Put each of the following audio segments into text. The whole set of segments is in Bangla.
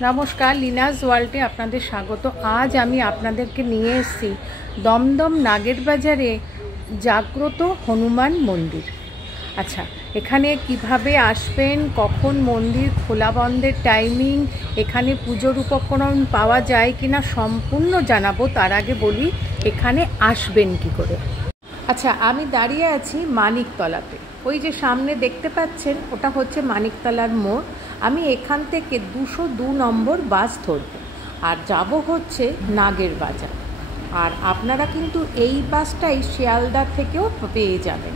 নমস্কার, লিনাস ওয়ার্ল্ডে আপনাদের স্বাগত। আজ আমি আপনাদেরকে নিয়ে এসেছি দমদম নাগের বাজারে জাগ্রত হনুমান মন্দির। আচ্ছা, এখানে কিভাবে আসবেন, কখন মন্দির খোলা বন্ধের টাইমিং, এখানে পুজোর উপকরণ পাওয়া যায় কিনা সম্পূর্ণ জানাবো। তার আগে বলি এখানে আসবেন কি করে। আচ্ছা, আমি দাঁড়িয়ে আছি মানিকতলাতে। ওই যে সামনে দেখতে পাচ্ছেন ওটা হচ্ছে মানিকতলার মোড়। আমি এখান থেকে 202 নম্বর বাস ধরব আর যাব হচ্ছে নাগের বাজার। আর আপনারা কিন্তু এই বাসটাই শিয়ালদা থেকেও পেয়ে যাবেন।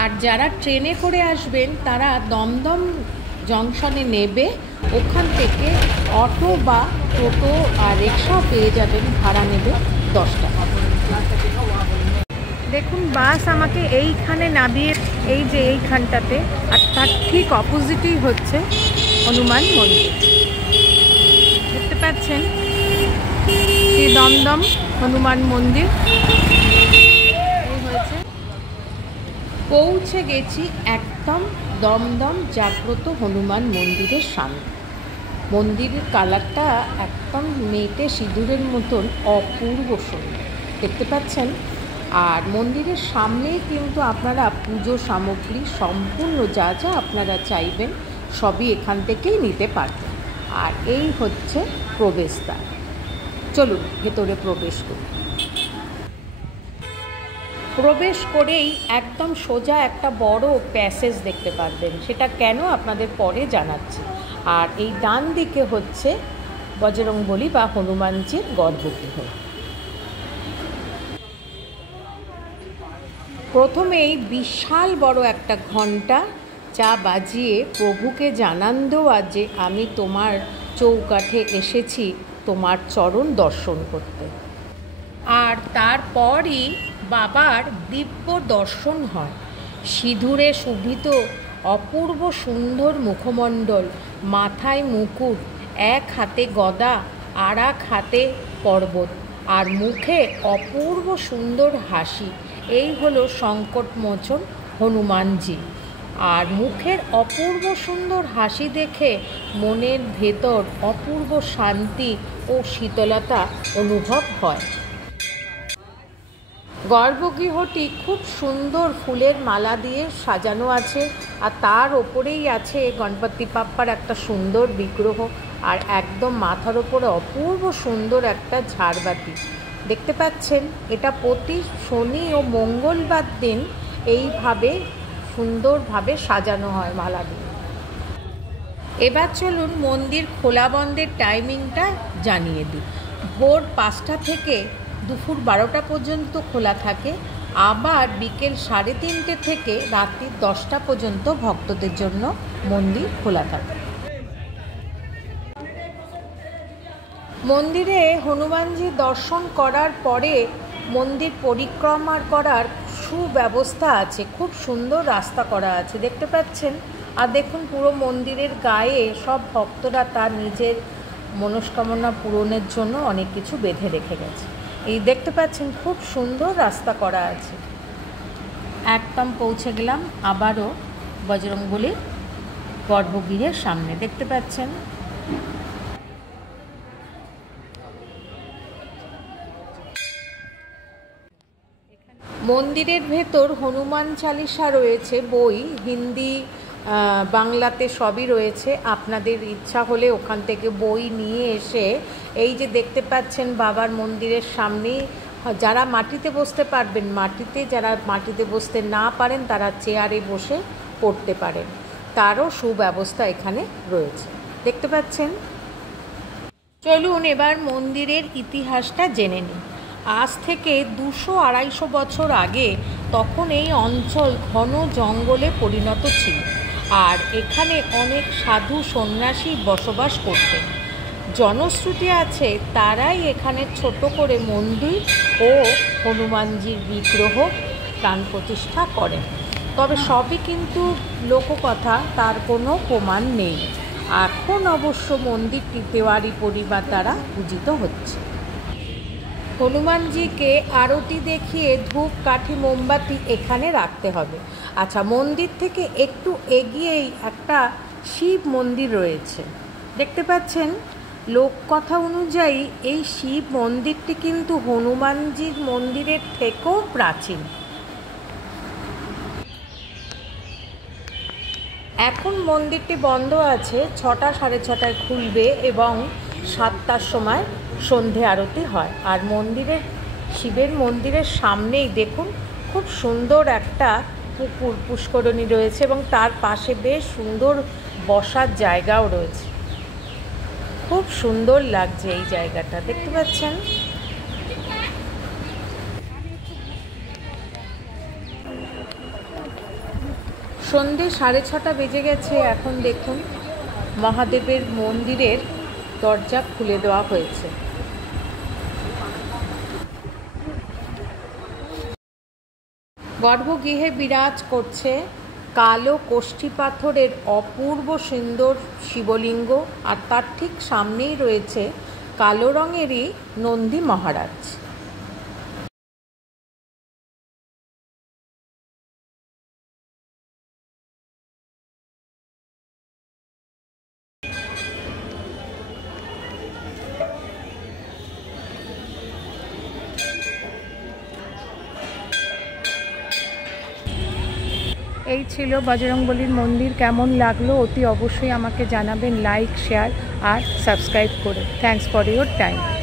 আর যারা ট্রেনে করে আসবেন তারা দমদম জংশনে নেবে, ওখান থেকে অটো বা টোটো আর রিক্সাও পেয়ে যাবেন, ভাড়া নেবে 10 টাকা। দেখুন, বাস আমাকে এইখানে নামিয়ে এই যে এইখানটাতে, আর তার ঠিক অপোজিটই হচ্ছে হনুমান মন্দির। দেখতে পাচ্ছেন শ্রী দমদম হনুমান মন্দির এই হয়েছে। পৌঁছে গেছি একদম দমদম জাগ্রত হনুমান মন্দিরের সামনে। মন্দিরের কালারটা একদম মেটে সিঁদুরের মতন অপূর্ব সুন্দর, দেখতে পাচ্ছেন। আর মন্দিরের সামনেই কিন্তু আপনারা পুজো সামগ্রী সম্পূর্ণ যা যা আপনারা চাইবেন সবই এখান থেকেই নিতে পারবেন। আর এই হচ্ছে প্রবেশদ্বার। চলুন ভেতরে প্রবেশ করি। প্রবেশ করেই একদম সোজা একটা বড় প্যাসেজ দেখতে পারবেন। সেটা কেন আপনাদের পরে জানাচ্ছি। আর এই ডান দিকে হচ্ছে বজরংবলী বা হনুমানজির গর্ভগৃহ। প্রথমেই বিশাল বড় একটা ঘণ্টা যা বাজিয়ে প্রভুকে জানান দেওয়া যে আমি তোমার চৌকাঠে এসেছি তোমার চরণ দর্শন করতে। আর তারপরই বাবার দিব্য দর্শন হয়। সিঁদুরে শোভিত অপূর্ব সুন্দর মুখমণ্ডল, মাথায় মুকুট, এক হাতে গদা আর এক হাতে পর্বত, আর মুখে অপূর্ব সুন্দর হাসি। এই হলো সংকটমোচন হনুমানজি। আর মুখের অপূর্ব সুন্দর হাসি দেখে মনের ভেতর অপূর্ব শান্তি ও শীতলতা অনুভব হয়। গর্ভগৃহটি খুব সুন্দর ফুলের মালা দিয়ে সাজানো আছে, আর তার ওপরেই আছে গণপতি বাপ্পার একটা সুন্দর বিগ্রহ। আর একদম মাথার ওপরে অপূর্ব সুন্দর একটা ঝাড়বাতি দেখতে পাচ্ছেন। এটা প্রতি শনি ও মঙ্গলবার দিন এইভাবে সুন্দরভাবে সাজানো হয় মালা দিয়ে। এবার চলুন মন্দির খোলা বন্ধের টাইমিংটা জানিয়ে দিই। ভোর 5টা থেকে দুপুর 12টা পর্যন্ত খোলা থাকে। আবার বিকেল 3:30 থেকে রাত্রি 10টা পর্যন্ত ভক্তদের জন্য মন্দির খোলা থাকে। মন্দিরে হনুমানজি দর্শন করার পরে মন্দির পরিক্রমা করার সুব্যবস্থা আছে, খুব সুন্দর রাস্তা করা আছে, দেখতে পাচ্ছেন। আর দেখুন পুরো মন্দিরের গায়ে সব ভক্তরা তার নিজের মনস্কামনা পূরণের জন্য অনেক কিছু বেঁধে রেখে গেছে। এই দেখতে পাচ্ছেন খুব সুন্দর রাস্তা করা আছে। একদম পৌঁছে গেলাম আবারও বজরংবলীর গর্ভগৃহের সামনে, দেখতে পাচ্ছেন। মন্দিরের ভেতর হনুমান চালিসা রয়েছে, বই হিন্দি বাংলাতে সবই রয়েছে। আপনাদের ইচ্ছা হলে ওখান থেকে বই নিয়ে এসে এই যে দেখতে পাচ্ছেন বাবার মন্দিরের সামনেই যারা মাটিতে বসতে পারবেন মাটিতে, যারা মাটিতে বসতে না পারেন তারা চেয়ারে বসে পড়তে পারেন, তারও সুব্যবস্থা এখানে রয়েছে, দেখতে পাচ্ছেন। চলুন এবার মন্দিরের ইতিহাসটা জেনে নিই। আজ থেকে 200-250 বছর আগে তখন এই অঞ্চল ঘন জঙ্গলে পরিণত ছিল, আর এখানে অনেক সাধু সন্ন্যাসী বসবাস করতেন। জনশ্রুতি আছে তারাই এখানে ছোট করে মন্দির ও হনুমানজির বিগ্রহ প্রাণ প্রতিষ্ঠা করেন। তবে সবই কিন্তু লোককথা, তার কোনো প্রমাণ নেই। এখন অবশ্য মন্দিরটি তেওয়ারি পরিবার দ্বারা পূজিত হচ্ছে। হনুমানজিকে আরতি দেখিয়ে ধূপ কাঠি মোমবাতি এখানে রাখতে হবে। আচ্ছা, মন্দির থেকে একটু এগিয়েই একটা শিব মন্দির রয়েছে। দেখতে পাচ্ছেন, লোককথা অনুযায়ী এই শিব মন্দিরটি কিন্তু হনুমানজির মন্দিরের থেকেও প্রাচীন। এখন মন্দিরটি বন্ধ আছে, 6টা সাড়ে 6টায় খুলবে এবং 7টার সময় সন্ধে আরতি হয়। আর মন্দিরের শিবের মন্দিরের সামনেই দেখুন খুব সুন্দর একটা পুকুর, পুষ্করণী রয়েছে এবং তার পাশে বেশ সুন্দর বসার জায়গাও রয়েছে। খুব সুন্দর লাগছে এই জায়গাটা, দেখতে পাচ্ছেন। সন্ধে 6:30 বেজে গেছে। এখন দেখুন মহাদেবের মন্দিরের দরজা খুলে দেওয়া হয়েছে। গর্ভগৃহে বিরাজ করছে কালো কোষ্ঠী পাথরের অপূর্ব সুন্দর শিবলিঙ্গ, আর তার ঠিক সামনেই রয়েছে কালো রঙেরই নন্দী মহারাজ। এই ছিল বজরংবলীর মন্দির। কেমন লাগলো অতি অবশ্যই আমাকে জানাবেন, লাইক, শেয়ার আর সাবস্ক্রাইব করে। Thanks for your time.